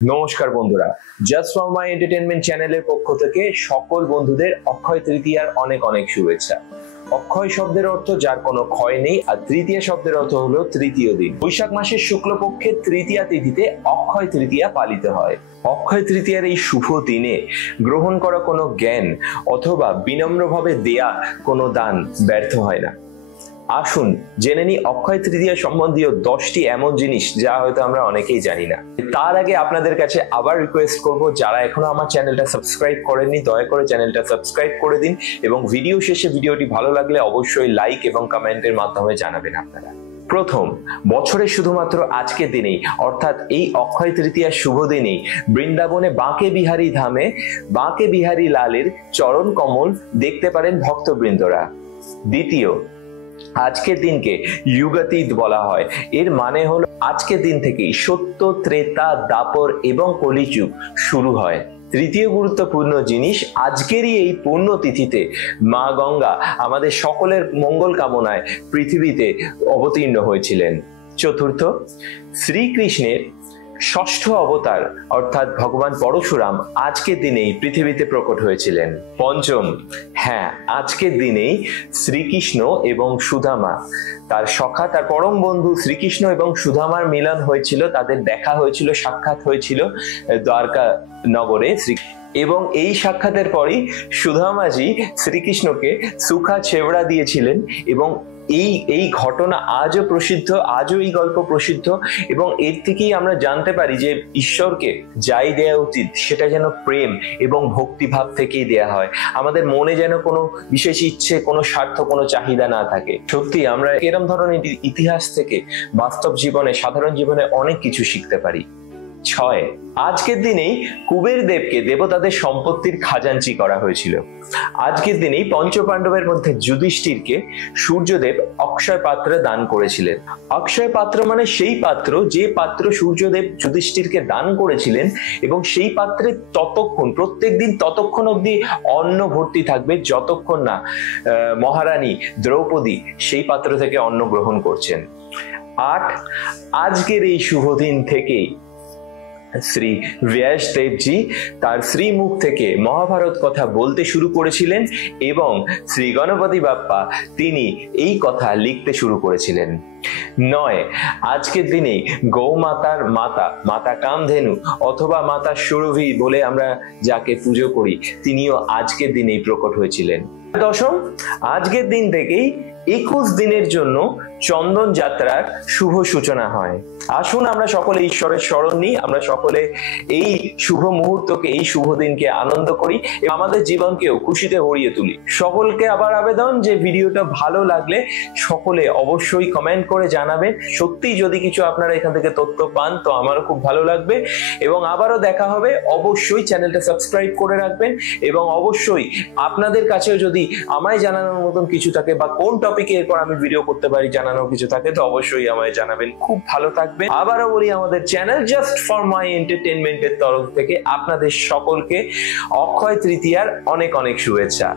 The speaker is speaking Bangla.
নমস্কার বন্ধুরা, জাস্ট ফর মাই এন্টারটেইনমেন্ট চ্যানেলের পক্ষ থেকে সকল বন্ধুদের অক্ষয় তৃতীয়ার অনেক অনেক শুভেচ্ছা। অক্ষয় শব্দের অর্থ যার কোনো ক্ষয় নেই, আর তৃতীয়া শব্দের অর্থ হলো তৃতীয় দিন। বৈশাখ মাসের শুক্লপক্ষের তৃতীয়া তিথিতে অক্ষয় তৃতীয়া পালিত হয়। অক্ষয় তৃতীয়ার এই শুভ দিনে গ্রহণ করা কোনো জ্ঞান অথবা বিনম্রভাবে দেয়া কোনো দান ব্যর্থ হয় না। আসুন জেনে নিই অক্ষয় তৃতীয়া সম্বন্ধীয় 10টি এমন জিনিস যা হয়তো আমরা অনেকেই জানি না। তার আগে আপনাদের কাছে আবার রিকোয়েস্ট করব, যারা এখনো আমার চ্যানেলটা সাবস্ক্রাইব করেননি দয়া করে চ্যানেলটা সাবস্ক্রাইব করে দিন, এবং ভিডিও শেষে ভিডিওটি ভালো লাগলে অবশ্যই লাইক এবং কমেন্টের মাধ্যমে জানাবেন আপনারা। প্রথম, বছরের শুধুমাত্র আজকের দিনেই অর্থাৎ এই অক্ষয় তৃতীয়ার শুভ দিনেই বৃন্দাবনে বাঁকে বিহারী ধামে বাঁকে বিহারী লালের চরণ কমল দেখতে পারেন ভক্তবৃন্দরা। দ্বিতীয়, আজকের দিনকে যুগাতীত বলা হয়। এর মানে হলো আজকের দিন থেকেই সত্য, ত্রেতা, দাপর এবং কলিযুগ শুরু হয়। তৃতীয় গুরুত্বপূর্ণ জিনিস, আজকেরই এই পূর্ণ তিথিতে মা গঙ্গা আমাদের সকলের মঙ্গল কামনায় পৃথিবীতে অবতীর্ণ হয়েছিলেন। চতুর্থ, শ্রীকৃষ্ণের ষষ্ঠ অবতার অর্থাৎ ভগবান পরশুরাম আজকের দিনেই পৃথিবীতে প্রকট হয়েছিলেন। পঞ্চম, হ্যাঁ, আজকের দিনেই শ্রীকৃষ্ণ এবং সুদামা তার সখা, তার পরম বন্ধু শ্রীকৃষ্ণ এবং সুদামার মিলন হয়েছিল, তাদের দেখা হয়েছিল, সাক্ষাৎ হয়েছিল দ্বারকা নগরে। এবং এই সাক্ষাতের পরই সুদামাজি শ্রীকৃষ্ণকে সুখা ছেবড়া দিয়েছিলেন, এবং এই ঘটনা আজও প্রসিদ্ধ, আজও এই গল্প প্রসিদ্ধ। এবং এর থেকেই আমরা জানতে পারি যে ঈশ্বরকে যাই দেয়া উচিত সেটা যেন প্রেম এবং ভক্তিভাব থেকেই দেয়া হয়। আমাদের মনে যেন কোনো বিশেষ ইচ্ছে, কোনো স্বার্থ, কোনো চাহিদা না থাকে। সত্যি আমরা এরকম ধরনের ইতিহাস থেকে বাস্তব জীবনে, সাধারণ জীবনে অনেক কিছু শিখতে পারি। 6, আজকের দিনেই কুবের দেবকে দেবতাদের সম্পত্তির খাজাঞ্চি করা হয়েছিল। আজকের দিনেই পঞ্চপাণ্ডবের মধ্যে যুধিষ্ঠিরকে সূর্যদেব অক্ষয় পাত্র দান করেছিলেন। অক্ষয় পাত্র মানে সেই পাত্র যে পাত্র সূর্যদেব যুধিষ্ঠিরকে দান করেছিলেন, এবং সেই পাত্রে ততক্ষণ, প্রত্যেক দিন ততক্ষণ অব্দি অন্ন ভর্তি থাকবে যতক্ষণ না মহারানী দ্রৌপদী সেই পাত্র থেকে অন্ন গ্রহণ করছেন। 8, আজকের এই শুভ দিন থেকেই শ্রী ব্যাসদেবজি তার শ্রীমুখ থেকে মহাভারত কথা বলতে শুরু করেছিলেন, এবং শ্রী গণপতি বাপ্পা তিনি এই কথা লিখতে শুরু করেছিলেন। 9, আজকের দিনেই গৌমাতার মাতা, মাতা কামধেনু অথবা মাতা সুরভি বলে আমরা যাকে পুজো করি, তিনিও আজকের দিনেই প্রকট হয়েছিলেন। 10, আজকের দিন থেকেই 21 দিনের জন্য চন্দন যাত্রার শুভ সূচনা হয়। আসুন আমরা সকলে ঈশ্বরের শরণ নিই, আমরা সকলে এই শুভ মুহূর্তকে, এই শুভ দিনকে আনন্দ করি এবং আমাদের জীবনকেও খুশিতে ভরিয়ে তুলি। সকলকে আবার আবেদন যে ভিডিওটা ভালো লাগলে সকলে অবশ্যই কমেন্ট করে জানাবেন। সত্যি যদি কিছু আপনারা এখান থেকে তথ্য পান তো আমারও খুব ভালো লাগবে, এবং আবারও দেখা হবে। অবশ্যই চ্যানেলটা সাবস্ক্রাইব করে রাখবেন, এবং অবশ্যই আপনাদের কাছেও যদি আমায় জানানোর মতন কিছু থাকে বা কোন টপিকে এরপর আমি ভিডিও করতে পারি জানানোর কিছু থাকে তো অবশ্যই আমায় জানাবেন। খুব ভালো থাকবেন। আবারও বলি, আমাদের চ্যানেল জাস্ট ফর মাই এন্টারটেইনমেন্টের তরফ থেকে আপনাদের সকলকে অক্ষয় তৃতীয়ার অনেক অনেক শুভেচ্ছা।